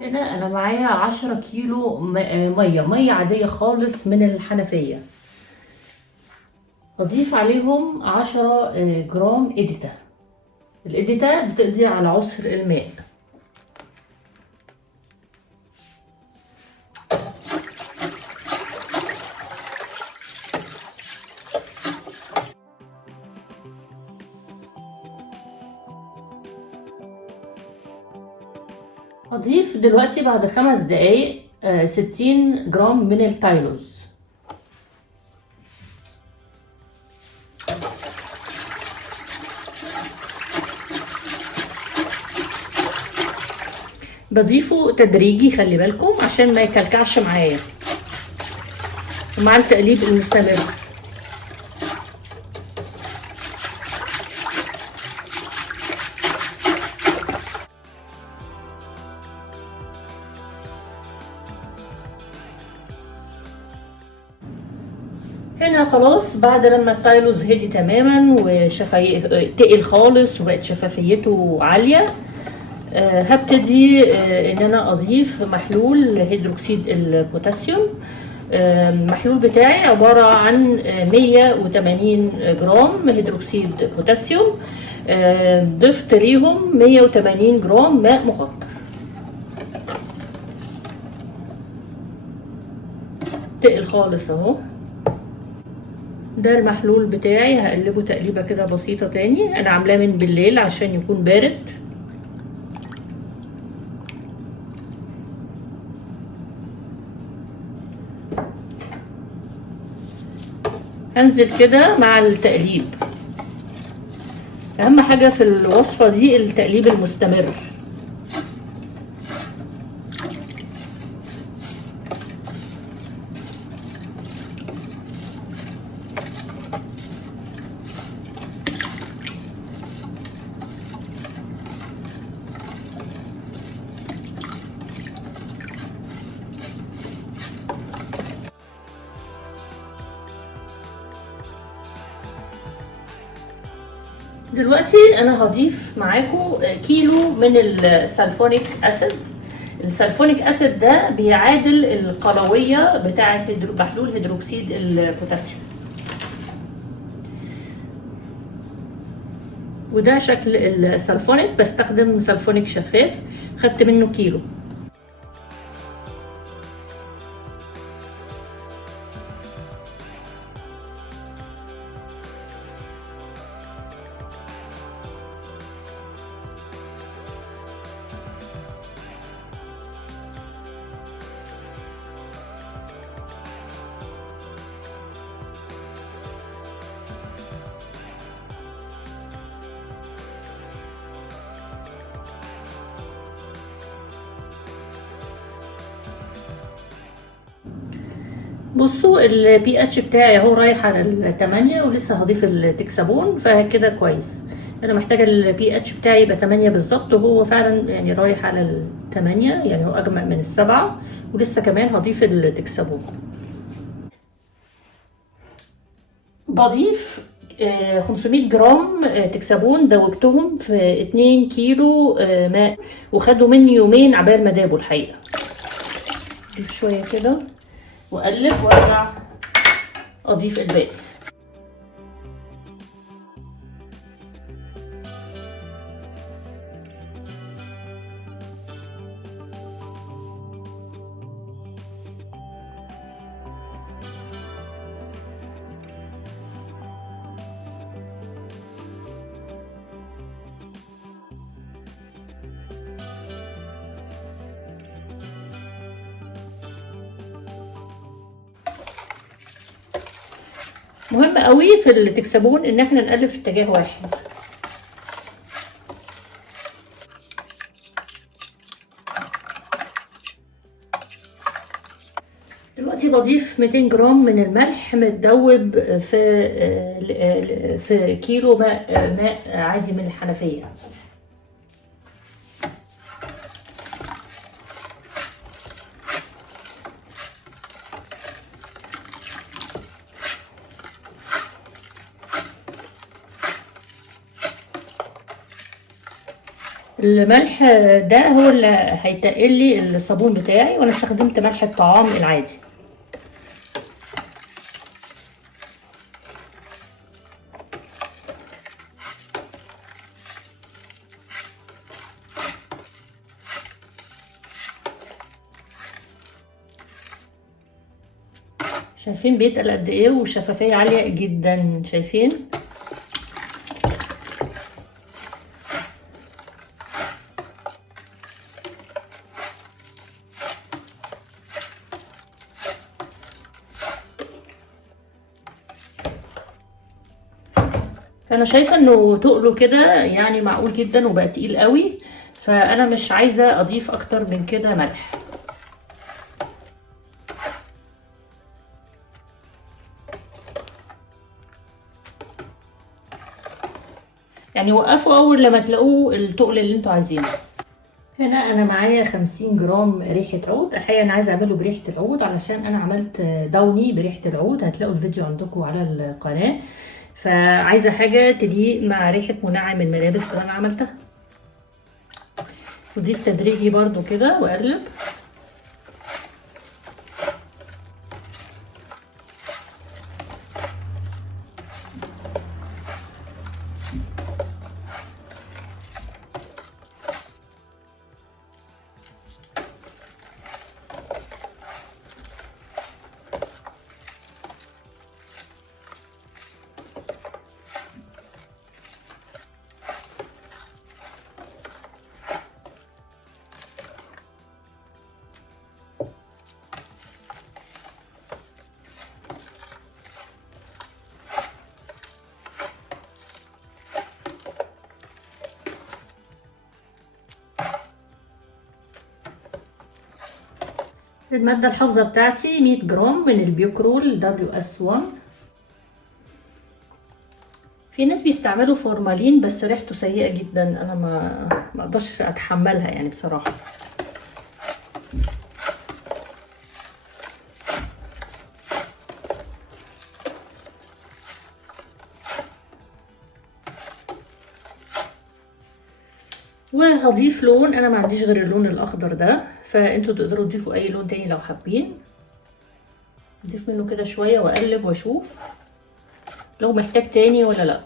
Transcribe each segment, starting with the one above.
هنا انا معايا 10 كيلو مية عادية خالص من الحنفية. بضيف عليهم 10 جرام اديتا. الاديتا بتقضي على عسر الماء. هضيف دلوقتي بعد 5 دقايق 60 جرام من التايلوز. بضيفه تدريجي، خلي بالكم عشان ما يكلكعش معايا ومع التقليب المستمر. هنا خلاص بعد لما التايلوز هدي تماما تقل خالص وبقت شفافيته عالية، هبتدي ان انا اضيف محلول هيدروكسيد البوتاسيوم. المحلول بتاعي عبارة عن 180 جرام هيدروكسيد بوتاسيوم. ضفت ليهم 180 جرام ماء مغطر. تقل خالص اهو. ده المحلول بتاعي، هقلبه تقليبة كده بسيطة تاني. انا عاملاه من بالليل عشان يكون بارد. هنزل كده مع التقليب. اهم حاجة في الوصفة دي التقليب المستمر. دلوقتي انا هضيف معاكم كيلو من السلفونيك اسيد. السلفونيك اسيد ده بيعادل القلوية بتاعة محلول هيدروكسيد البوتاسيوم. وده شكل السلفونيك، بستخدم سلفونيك شفاف، خدت منه كيلو. بصوا البي اتش بتاعي اهو رايح على ال8 ولسه هضيف التكسابون، فكده كويس. انا محتاجه البي اتش بتاعي يبقى 8 بالظبط، وهو فعلا يعني رايح على ال8، يعني هو اجمل من ال7. ولسه كمان هضيف التكسابون. بضيف 500 جرام تكسابون، دوبتهم في 2 كيلو ماء، وخدوا مني يومين عبال ما دابوا الحقيقه. اضيف شويه كده واقلب وارجع اضيف الباقي. مهم قوي في التكسبون ان احنا نقلب في اتجاه واحد. دلوقتي بضيف 200 جرام من الملح متدوب في كيلو ماء عادي من الحنفية. الملح ده هو اللي هيتقل لي الصابون بتاعي، وانا استخدمت ملح الطعام العادي. شايفين بيتقل قد ايه والشفافية عالية جدا؟ شايفين؟ انا شايفة انه تقله كده يعني معقول جدا وبقى تقيل قوي، فانا مش عايزة اضيف اكتر من كده ملح. يعني وقفوا اول لما تلاقوه التقل اللي انتوا عايزينه. هنا انا معايا 50 جرام ريحة عود. الحقيقة انا عايزة اعمله بريحة العود علشان انا عملت داوني بريحة العود، هتلاقوا الفيديو عندكم على القناة. فعايزة حاجة تليق مع ريحة منعم الملابس اللي انا عملتها. اضيف تدريجي برضو كده واقلب. المادة الحافظة بتاعتي 100 جرام من البيوكرول WS1. في ناس بيستعملوا فورمالين بس ريحته سيئة جدا، انا ما اقدرش اتحملها يعني بصراحة. وهضيف لون، انا ما عنديش غير اللون الاخضر ده، فانتوا تقدروا تضيفوا اي لون تاني لو حابين. اضيف منه كده شوية واقلب واشوف لو محتاج تاني ولا لا.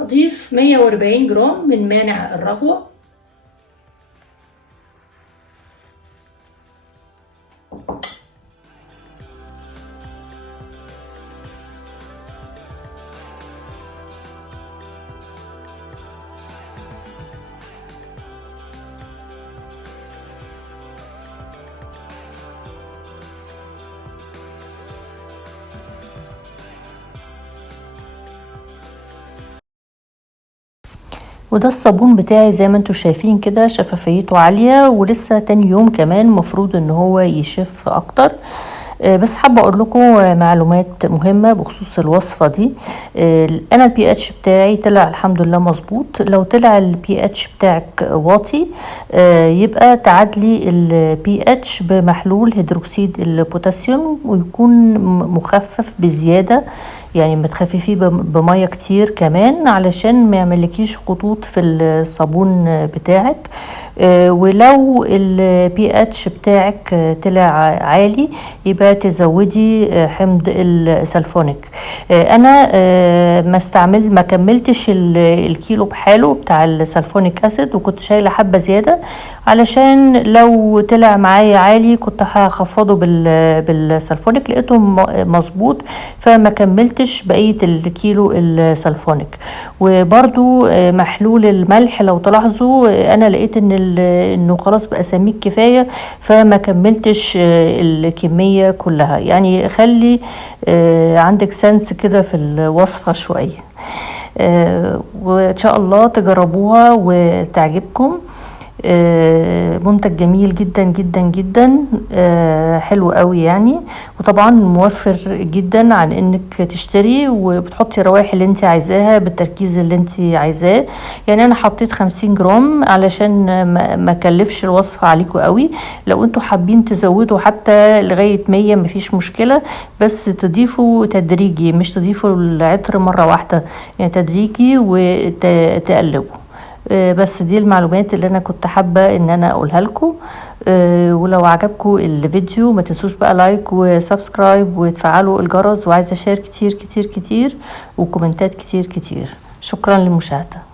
هضيف 140 جرام من مانع الرغوة. وده الصابون بتاعي زي ما انتوا شايفين كده، شفافيته عالية ولسه تاني يوم كمان مفروض ان هو يشف اكتر. بس حابة اقول لكم معلومات مهمة بخصوص الوصفة دي. انا البي اتش بتاعي طلع الحمد لله مظبوط. لو طلع البي اتش بتاعك واطي يبقى تعادلي البي اتش بمحلول هيدروكسيد البوتاسيوم ويكون مخفف بزيادة، يعني ما تخففيه بميه كتير كمان علشان ما يعملكيش خطوط في الصابون بتاعك. ولو البي اتش بتاعك طلع عالي يبقى تزودي حمض السلفونيك. انا ما كملتش الكيلو بحاله بتاع السلفونيك اسيد، وكنت شايله حبه زياده علشان لو طلع معايا عالي كنت هخفضه بالسلفونيك. لقيته مظبوط فما كملتش بقيه الكيلو السلفونيك. وبرده محلول الملح لو تلاحظوا انا لقيت انه خلاص بقى سميك كفايه فما كملتش الكميه كلها. يعني خلي عندك سنس كده في الوصفه شويه، وان شاء الله تجربوها وتعجبكم. منتج جميل جدا جدا جدا، حلو قوي يعني، وطبعا موفر جدا عن انك تشتري، وبتحطي الروائح اللي انت عايزاها بالتركيز اللي انت عايزاه. يعني انا حطيت 50 جرام علشان ما كلفش الوصفة عليكم قوي. لو انتوا حابين تزودوا حتى لغاية 100 مفيش مشكلة، بس تضيفوا تدريجي، مش تضيفوا العطر مرة واحدة، يعني تدريجي وتقلبوا. بس دي المعلومات اللي انا كنت حابة ان انا اقولها لكم. ولو عجبكم الفيديو ما تنسوش بقى لايك وسبسكرايب وتفعلوا الجرس، وعايزة شير كتير كتير كتير وكومنتات كتير كتير. شكرا للمشاهدة.